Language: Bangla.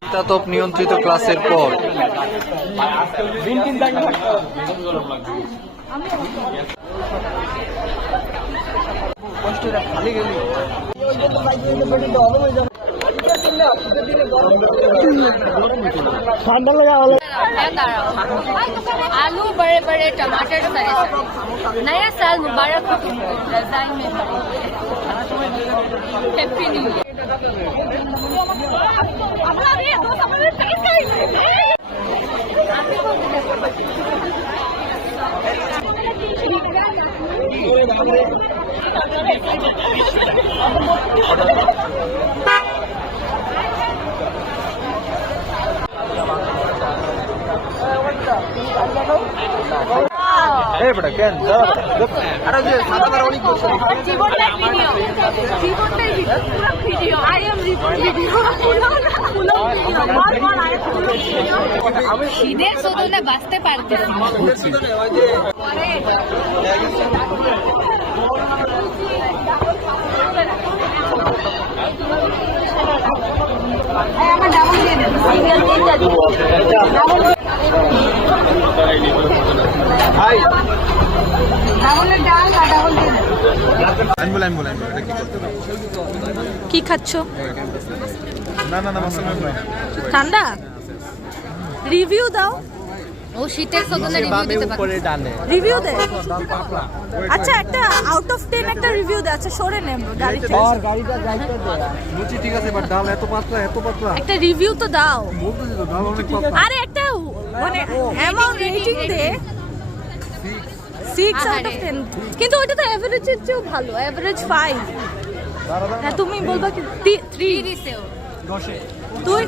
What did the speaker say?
শীতাতপ নিয়ন্ত্রিত ক্লাসের পর आलू बड़े बड़े टमाटर सारे नया साल मुबारक हो रज़ाई में हैप्पी न्यू বেটা কেন আরে যে সাদাদার অনেক বলছে জীবনটাই ভিডিও জীবনটাই পুরো ভিডিও আই এম ভিডিও আমি শীতের সদনে বাঁচতে পারতেছি আমার ডাবল দিয়ে দেন সিঙ্গেল তিনটা দিব ডাবল হাই ডাবলের ডাল আর ডাবল দিয়ে দেন আমি বললাম এটা কি করতে হবে কি খাচ্ছ? না না না মশলা না ঠান্ডা রিভিউ দাও। ও শীতের সদনে রিভিউ দিতে পারে রিভিউ দে। আচ্ছা একটা আউট অফ 10 একটা রিভিউ দে। আচ্ছা সরে নে গাড়ি থেকে। আর গাড়িটা যাইতে দে লুচি ঠিক আছে বাট ডাল এত পাতলা একটা রিভিউ তো দাও। বলতেছি তো ডাল অনেক পাতলা আরে একটা মানে অ্যামাউন্ট রেটিং দে 6 আউট অফ 10 কিন্তু ওটা তো এভারেজের চেয়েও ভালো এভারেজ 5 হ্যাঁ তুমি বলবা কি 3 দিছেও 10 তুই